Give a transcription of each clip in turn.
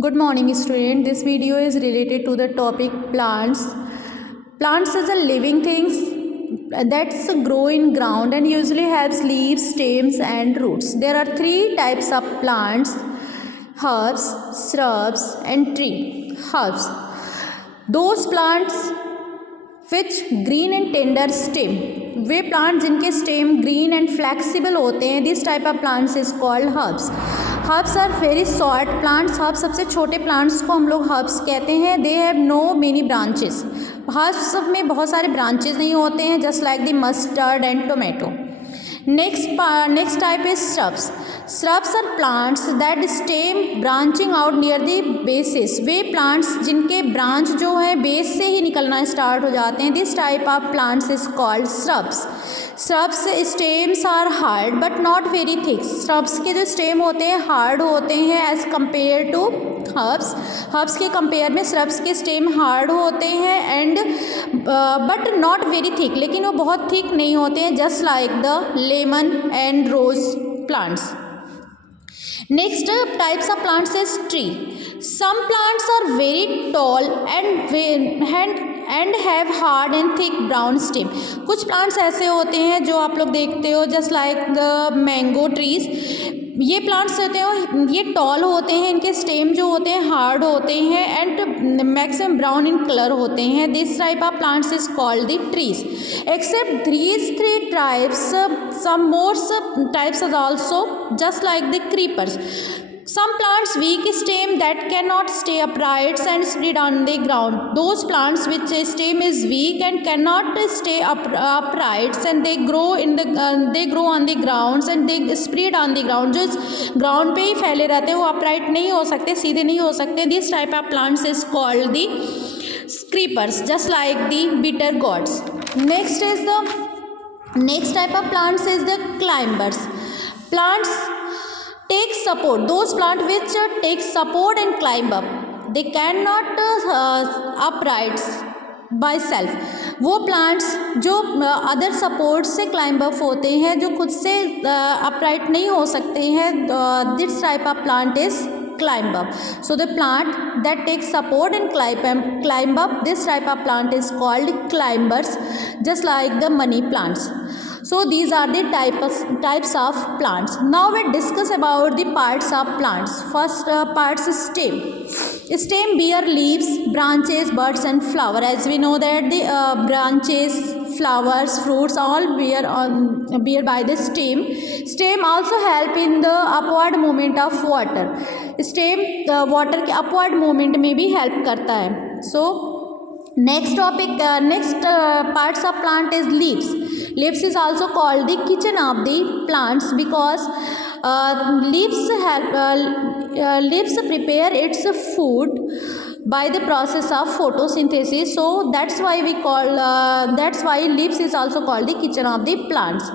Good morning, student. This video is related to the topic plants. Plants is a living things that's grow in ground and usually has leaves, stems, and roots. There are three types of plants: herbs, shrubs, and tree. Herbs. Those plants which green and tender stem. वे plant जिनके stem green and flexible होते हैं, this type of plants is called herbs. Herbs are very short plants. Herbs सबसे छोटे plants को हम लोग herbs कहते हैं. They have no many branches. Herbs में बहुत सारे ब्रांचेस नहीं होते हैं, just like the mustard and tomato. Next type is shrubs. Shrubs are plants that stem branching out near the bases. Way plants जिनके ब्रांच जो है बेस से ही निकलना स्टार्ट हो जाते हैं. This type of plants is called shrubs. Shrubs stems are hard but not very thick. Shrubs के जो स्टेम होते हैं हार्ड होते हैं as compare to herbs. Herbs के कंपेयर में shrubs के स्टेम हार्ड होते हैं and but not very thick, लेकिन वो बहुत थिक नहीं होते हैं, just like the lemon and rose plants. Next types of plants is tree. Some plants are very tall and have hard and thick brown stem. कुछ plants ऐसे होते हैं जो आप लोग देखते हो, just like the mango trees. ये प्लांट्स होते हैं, ये टॉल होते हैं, इनके स्टेम जो होते हैं हार्ड होते हैं and maximum brown in colour होते हैं. This type of plants is called the trees. Except these three types, some more types are also just like the creepers. Some plants weak stem that cannot stay upright and spread on the ground. Those plants which stem is weak and cannot stay upright and they grow on the grounds and they spread on the ground. जो ground पे ही फैले रहते हैं, वो upright नहीं हो सकते, सीधे नहीं हो सकते. This type of plants is called the creepers, just like the bitter gourds. Next type of plants is the climbers. Plants take support. Those plants which take support and climb up. They cannot upright by self. वो plants जो other support से climb up होते हैं, जो खुद से upright नहीं हो सकते हैं, this type of plant is climb up. So the plant that takes support and climb up, this type of plant is called climbers, just like the money plants. So these are the types of plants. Now we discuss about the parts of plants. First parts is stem. Stem bear leaves, branches, buds and flower. As we know that the branches, flowers, fruits all bear by the stem. Stem also help in the upward movement of water. Stem water के upward movement में भी help करता है. So next parts of plant is leaves. Leaves is also called the kitchen of the plants because leaves prepare its food by the process of photosynthesis. So that's why leaves is also called the kitchen of the plants.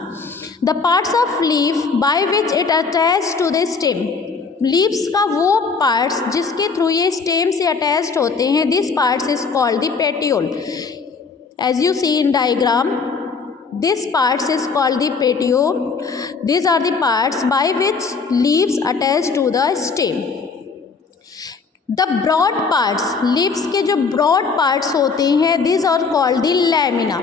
The parts of leaf by which it attached to the stem. Leaves का वो parts जिसके through ये stem से attached होते हैं, this parts is called the petiole. As you see in diagram, this parts is called the petiole. This are the parts by which leaves attach to the stem. The broad parts, leaves के जो broad parts होते हैं, this are called the lamina.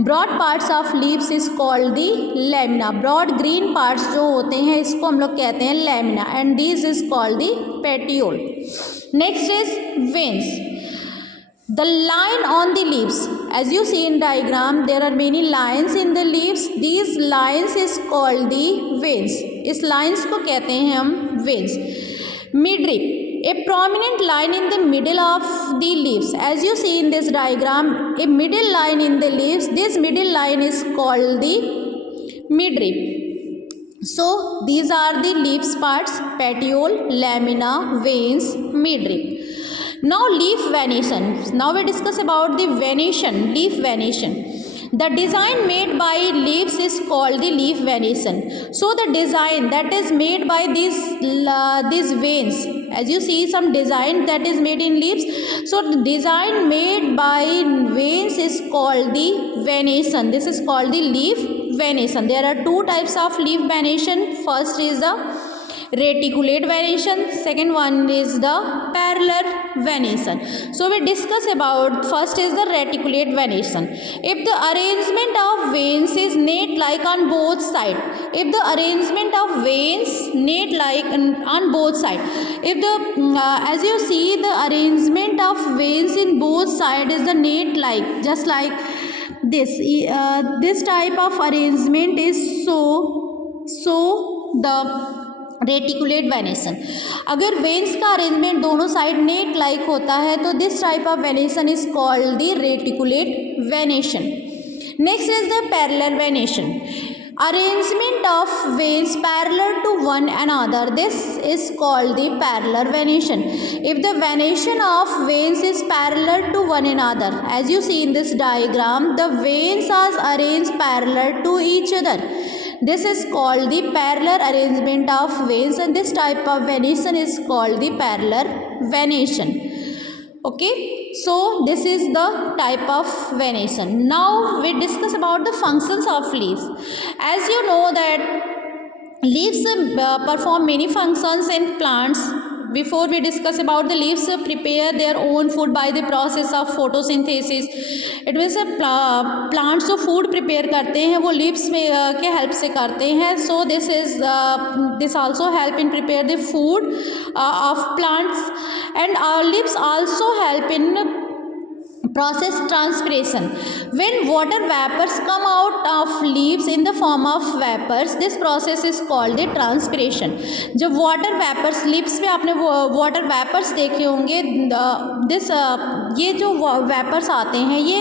Broad parts of leaves is called the lamina. Broad green parts जो होते हैं इसको हम लोग कहते हैं lamina and this is called the petiole. Next is veins. The line on the leaves, as you see in diagram, there are many lines in the leaves. These lines is called the veins. इस lines को कहते हैं हम veins. Midrib, a prominent line in the middle of the leaves. As you see in this diagram, a middle line in the leaves. This middle line is called the midrib. So these are the leaves parts: petiole, lamina, veins, midrib. Now leaf venation. Now we discuss about the venation, leaf venation. The design made by leaves is called the leaf venation. So the design that is made by these veins, as you see some design that is made in leaves. So the design made by veins is called the venation. This is called the leaf venation. There are two types of leaf venation. First is the reticulate venation, second one is the parallel venation. So we discuss about first is the reticulate venation. If the arrangement of veins is net like on both sides, if the arrangement of veins net like on both sides, if the as you see the arrangement of veins in both sides is the net like, just like this type of arrangement is so the reticulate venation. अगर वेन्स का arrangement दोनों side net like होता है तो this type of venation is called the reticulate venation. Next is the parallel venation. Arrangement of veins parallel to one another, this is called the parallel venation. If the venation of veins is parallel to one another, as you see in this diagram, the veins are arranged parallel to each other. This is called the parallel arrangement of veins, and this type of venation is called the parallel venation. Okay, so this is the type of venation. Now we discuss about the functions of leaves. As you know that leaves perform many functions in plants. Before we discuss about the leaves prepare their own food by the process of photosynthesis. It means plants जो food prepare करते हैं वो leaves में के help से करते हैं. So this also help in prepare the food of plants, and our leaves also help in process transpiration. When water vapors come out of leaves in the form of vapors, this process is called the transpiration. जब water vapors leaves में आपने water vapors देखे होंगे, ये जो vapors आते हैं ये